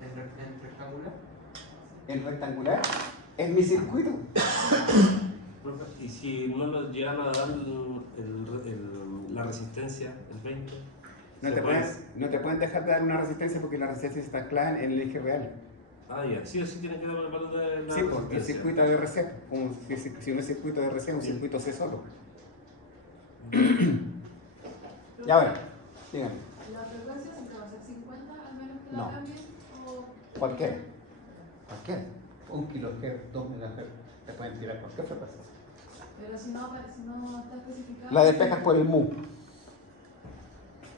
en rectangular? En rectangular es mi circuito. Y si no nos llegan a dar la resistencia, el 20, No te pueden dejar de dar una resistencia porque la resistencia está anclada en el eje real. Ah, ya, sí o sí tiene que dar el valor de la Sí, porque el resistencia. circuito de RC, si no es circuito de RC, es un circuito C solo. Y ahora, díganme, ¿La frecuencia siempre va a ser 50 al menos que No. la cambien? ¿O cualquiera. Cualquiera. 1 kHz, 2 MHz, te pueden tirar cualquier frecuencia. pero si no está especificado? La despejas por el mu.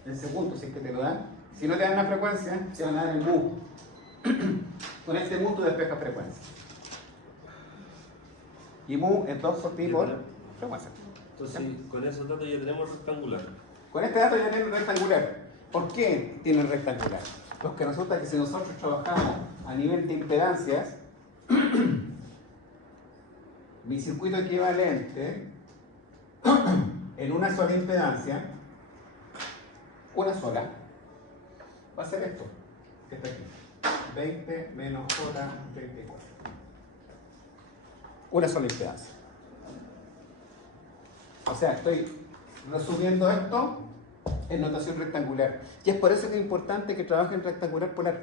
El segundo, si es que te lo dan. Si no te dan una frecuencia, te van a dar el mu. Con este mu tú despejas frecuencia. Y mu es 2 por pi por frecuencia. Entonces, con esos datos ya tenemos rectangular. Con este dato ya tienen rectangular. ¿Por qué tienen rectangular? Porque resulta que si nosotros trabajamos a nivel de impedancias, mi circuito equivalente en una sola impedancia, una sola, va a ser esto, que está aquí. 20 menos J, 24. Una sola impedancia. O sea, estoy resumiendo esto en notación rectangular. Y es por eso que es importante que trabajen en rectangular polar.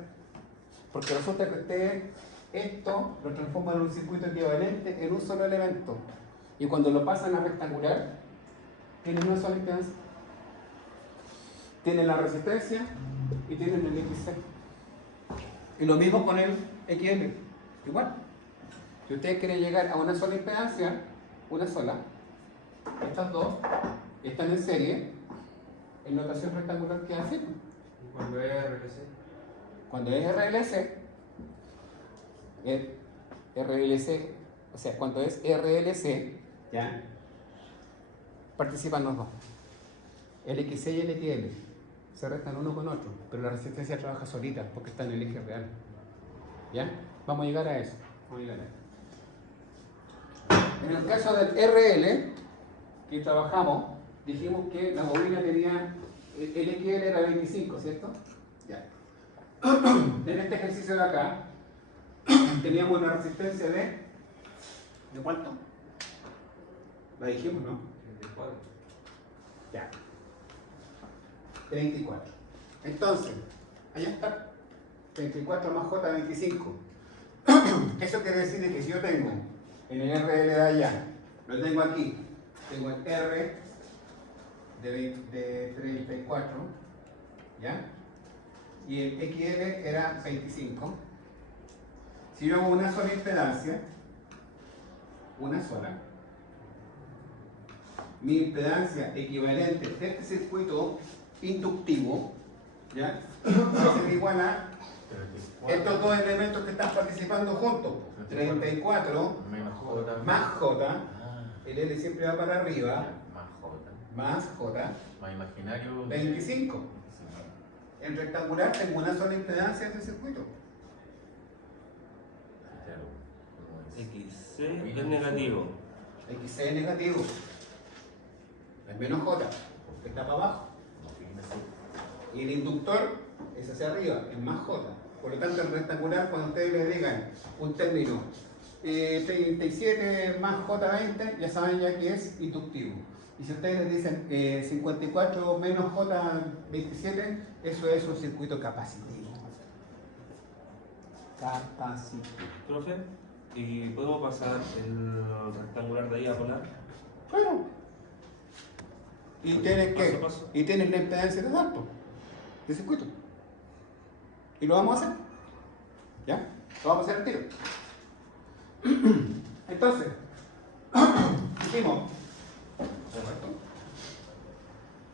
Porque resulta que ustedes esto lo transforman en un circuito equivalente en un solo elemento. Y cuando lo pasan a rectangular, tienen una sola impedancia. Tienen la resistencia y tienen el XC. Y lo mismo con el XL. Igual. Si ustedes quieren llegar a una sola impedancia, una sola, estas dos están en serie, en notación rectangular queda así. ¿Y cuando es RLC? Cuando es RLC, o sea, cuando es RLC, ¿ya? Participan los dos. El XC y el XL se restan uno con otro, pero la resistencia trabaja solita porque está en el eje real. ¿Ya? Vamos a llegar a eso. Vamos a llegar a eso. En el caso del RL, que trabajamos, dijimos que la bobina tenía, el XL era 25, ¿cierto? Ya. En este ejercicio de acá, teníamos una resistencia ¿de cuánto? La dijimos, ¿no? 34. Ya. 34. Entonces, allá está. 34 más J, 25. Eso quiere decir que si yo tengo en el RL de allá, lo tengo aquí, tengo el R de 34, ¿ya? Y el XL era 25. Si yo hago una sola impedancia, una sola, mi impedancia equivalente de este circuito inductivo, ¿ya? Va a ser igual a estos dos elementos que están participando juntos, 34 menos J. más J, el L siempre va para arriba, Más J. más J, Más imaginario. 25. En rectangular tengo una sola impedancia de este circuito. Claro, como es. XC es negativo. XC es negativo. Es menos J, que está para abajo. Y el inductor es hacia arriba, es más J. Por lo tanto, en rectangular, cuando ustedes le digan un término 37 más J20, ya saben ya que es inductivo. Y si ustedes les dicen 54 menos J27, eso es un circuito capacitivo. Capacitivo. Profe, ¿y podemos pasar el rectangular de ahí a polar? Claro. Y tienes Paso que, a paso. y tienes la impedancia de datos de circuito. Y lo vamos a hacer. ¿Ya? Lo vamos a hacer al tiro. Entonces,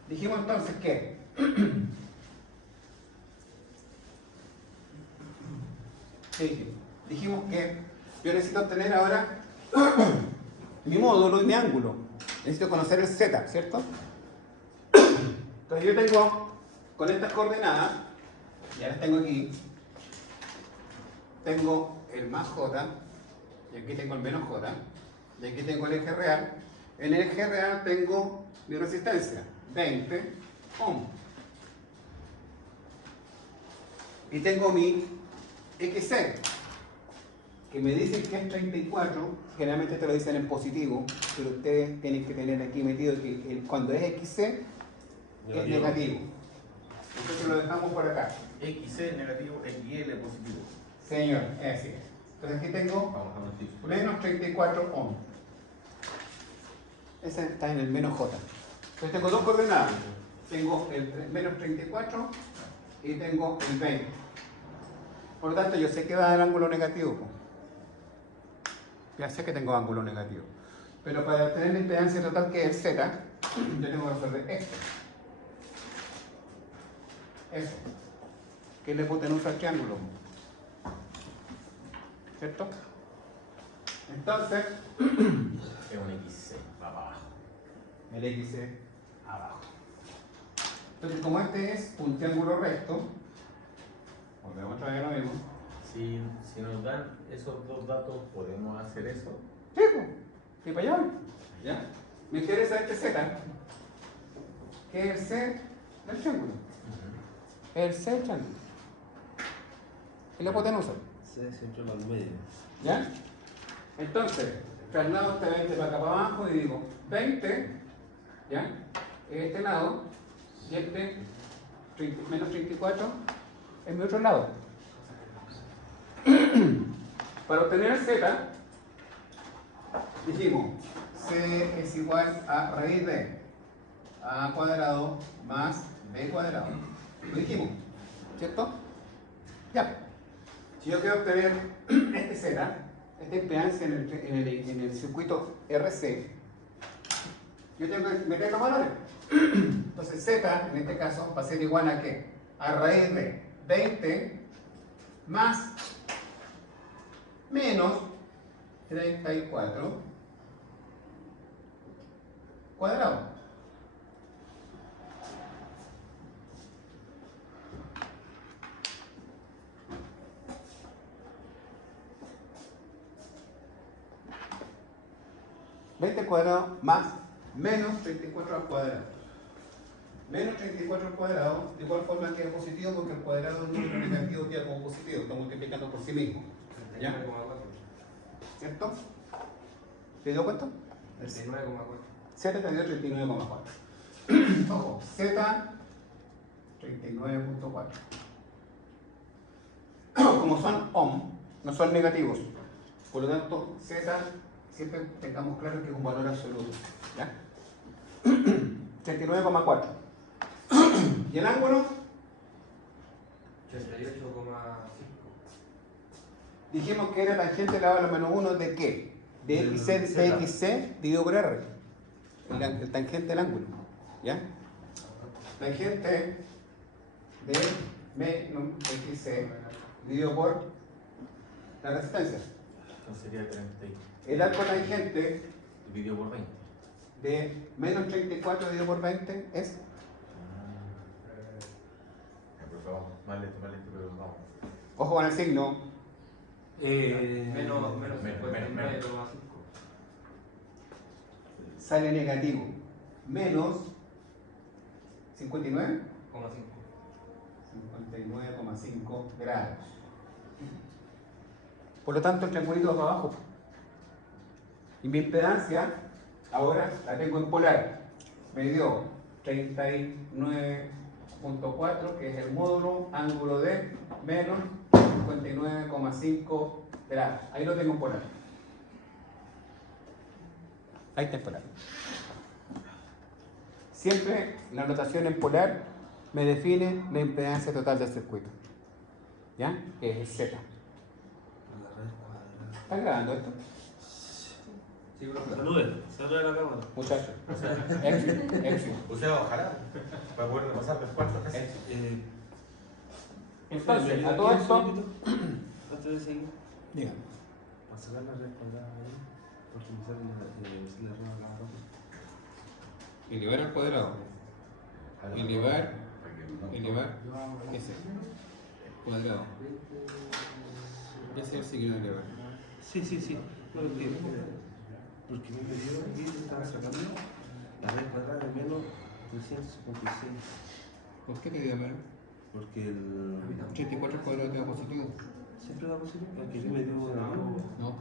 dijimos entonces que dijimos que yo necesito obtener ahora mi módulo y mi ángulo. Necesito conocer el Z, ¿cierto? Entonces yo tengo con estas coordenadas, ya las tengo aquí, tengo el más J, y aquí tengo el menos J, y aquí tengo el eje real. En el eje real tengo mi resistencia, 20 ohm. Y tengo mi XC, que me dicen que es 34, generalmente te lo dicen en positivo, pero ustedes tienen que tener aquí metido que cuando es XC es negativo. Entonces lo dejamos por acá. XC negativo, XL positivo. Señor, así es. Entonces aquí tengo Vamos a ver si. menos 34 ohm. Ese está en el menos J. Entonces tengo dos coordenadas. Tengo el menos 34 y tengo el 20. Por lo tanto, yo sé que va a dar ángulo negativo. Po. Ya sé que tengo ángulo negativo. Pero para obtener la impedancia total, que es Z, yo tengo que resolver esto. Eso. Que es la hipotenusa al triángulo. ¿Cierto? Entonces, Es un XC, va para abajo. el XC abajo. Entonces, como este es un triángulo recto, volvemos otra vez a lo mismo. Si nos dan esos dos datos, ¿podemos hacer eso? Sí, pues. Sí, para allá voy. ¿Ya? Me interesa este Z, que es el C del triángulo. El C del triángulo. Es la hipotenusa. Sí, siempre lo al medio. ¿Ya? Entonces, traslado este 20 para acá para abajo y digo 20, ¿ya? Este lado, y este menos 34 en mi otro lado. Para obtener el Z, dijimos C es igual a raíz de A cuadrado más B cuadrado. Lo dijimos, ¿cierto? Ya. Si yo quiero obtener este Z, esta impedancia en el circuito RC, yo tengo que meter los valores. Entonces Z, en este caso, va a ser igual a ¿qué? A raíz de 20 más menos 34 cuadrado. Cuadrado más menos 34 al cuadrado. Menos 34 al cuadrado, de igual forma queda positivo porque el cuadrado de un número negativo queda como positivo, está multiplicando por sí mismo. ¿Ya? 39,4. ¿Cierto? ¿Te dio cuenta? 39,4. Z te dio 39,4. Ojo, Z 39,4. Como son ohm, no son negativos. Por lo tanto, Z siempre tengamos claro que es un valor absoluto. ¿Ya? 39,4. ¿Y el ángulo? 88,5. Dijimos que era tangente elevado a la menos 1 de qué? De Del XC de Z. XC dividido por R. El tangente del ángulo. ¿Ya? Tangente de menos XC dividido por la resistencia. Entonces sería 30 El arco tangente dividido por 20. de menos 34 dividido por 20 es Por favor, más lento, pero vamos. ojo con el signo, Menos menos. 59,5. sale negativo. Menos 59, 59,5 grados. Por lo tanto, el triangulito va para abajo. Y mi impedancia, ahora la tengo en polar. Me dio 39.4, que es el módulo, ángulo D, menos 59,5 grados. Ahí lo tengo en polar. Ahí está en polar. Siempre la notación en polar me define la impedancia total del circuito. ¿Ya? Que es el Z. ¿Están grabando esto? Sí, profe. Salude a la cámara. Muchachos. Éxito. O sea, ojalá, para poder repasar los cuartos casi. Entonces, a todo esto, Antes de seguir, dígame. para sacar la red cuadrada ahí, porque me sale la red a cada rato. Elevar al cuadrado. Elevar, ¿qué es eso? Cuadrado. ¿Qué es el signo de elevar? Sí. Bueno, porque me dio aquí, estaba sacando la red cuadrada de menos 356. ¿Por qué te dio menos? Porque el. 84 al cuadrado te da positivo. Siempre da positivo. Aquí me dio negativo. No,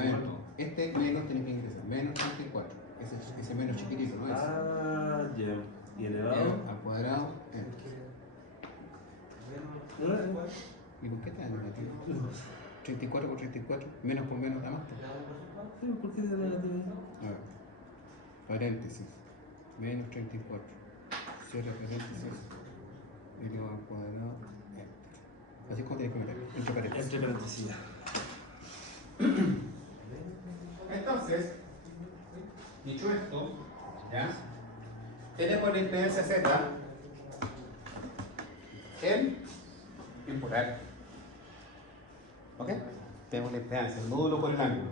menos. Este menos tienes que ingresar. Menos 34. Ese menos chiquitito, ¿no es? Ah, ya. Y elevado. Al cuadrado. ¿Y por qué está negativo? 34 por 34, menos por menos da más. Sí, ¿por qué da negativo? A ver, paréntesis, menos 34, cierra paréntesis, elevado al cuadrado, así es como tienes que meter, entre paréntesis. Entre paréntesis. Entonces, dicho esto, ¿ya? Tenemos la impedancia Z en polar. ¿Ok? Tenemos la impedancia, el módulo por el ángulo.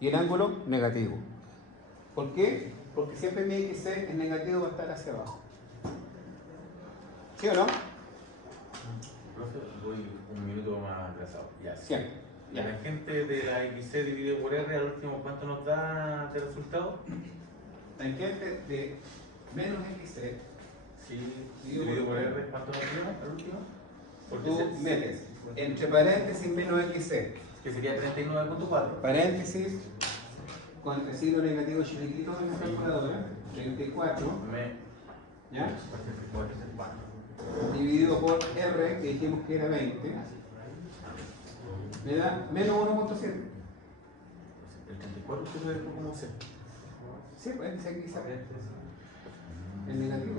Y el ángulo negativo. ¿Por qué? Porque siempre mi XC es negativo, va a estar hacia abajo. ¿Sí o no? Profe, voy un minuto más atrasado. Ya, sí. Siempre. La tangente de la XC dividido por R al último, ¿cuánto nos da de resultado? Tangente de menos XC, Sí, dividido por R, ¿cuánto nos dio al último? Porque tú metes entre paréntesis menos XC. que sería 39.4. Paréntesis con el signo negativo chiquitito en la calculadora, 34, ¿ya? Dividido por R, que dijimos que era 20, me da menos 1.7. El 34 usted lo dejó como C. Sí, pues ese aquí sale. El negativo.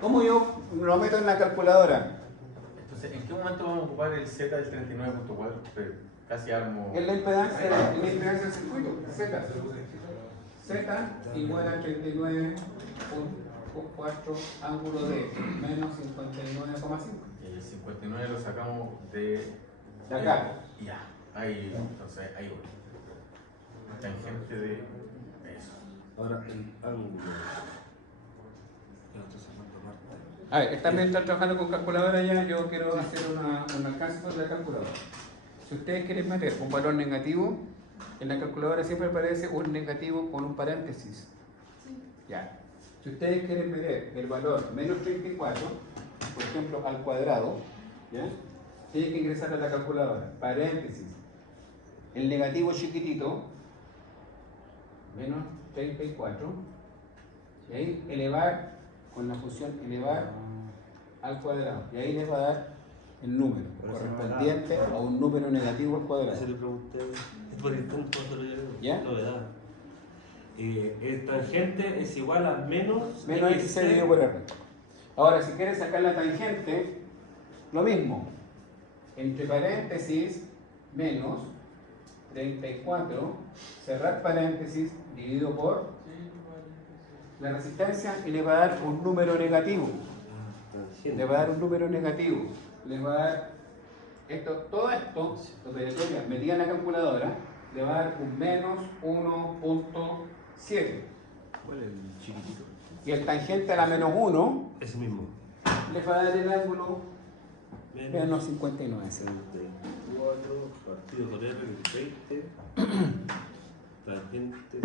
¿Cómo yo lo meto en la calculadora? Entonces, ¿en qué momento vamos a ocupar el Z del 39.4? Casi armo. Es la impedancia del circuito, Z. Z igual a 39.4 ángulo D, menos 59,5. El 59 lo sacamos de acá. Ya, ahí, entonces ahí voy. Tangente de eso. Ahora el ángulo. Ya estoy sacando parte. A ver, también están trabajando con calculadora ya, yo quiero hacer un alcance con la calculadora. Si ustedes quieren meter un valor negativo, en la calculadora siempre aparece un negativo con un paréntesis. Sí. Ya. Si ustedes quieren meter el valor menos 34, por ejemplo, al cuadrado, ¿ya? Tienen que ingresar a la calculadora, paréntesis, el negativo chiquitito, menos 34, y ahí elevar con la función elevar al cuadrado, y ahí les va a dar el número correspondiente a un número negativo al cuadrado. Se le pregunté por el punto de ¿Ya? novedad. El tangente es igual a menos X dividido por R. Ahora, si quieres sacar la tangente, lo mismo. Entre paréntesis, menos 34, cerrar paréntesis, dividido por la resistencia, y le va a dar un número negativo. Le va a dar un número negativo. Le va a dar todo esto, lo metida en la calculadora, le va a dar un menos 1.7. ¿Cuál es el chiquitito? Y el tangente a la menos 1 Ese mismo. le va a dar el ángulo menos 59. 4 partido por R, 20. Tangente.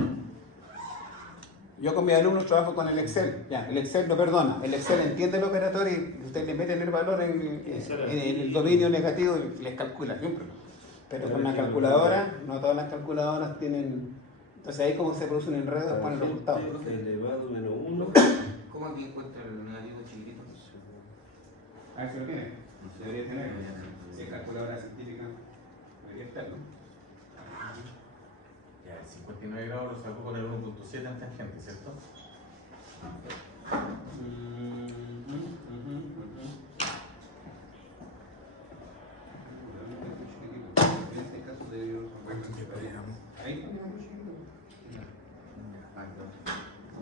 Yo con mis alumnos trabajo con el Excel. Ya, el Excel no perdona. El Excel entiende el operador y ustedes le meten el valor en el dominio negativo y les calcula siempre. Pero con la calculadora, no todas las calculadoras tienen. Entonces ahí como se produce un enredo después en el resultado. Elevado menos 1. ¿Cómo aquí encuentra el negativo chiquitito? A ver si lo tiene. Debería tener. Si es calculadora científica, debería estar, ¿no? Ya, el 59 grados lo sacó con el 1.7 en tangente, ¿cierto?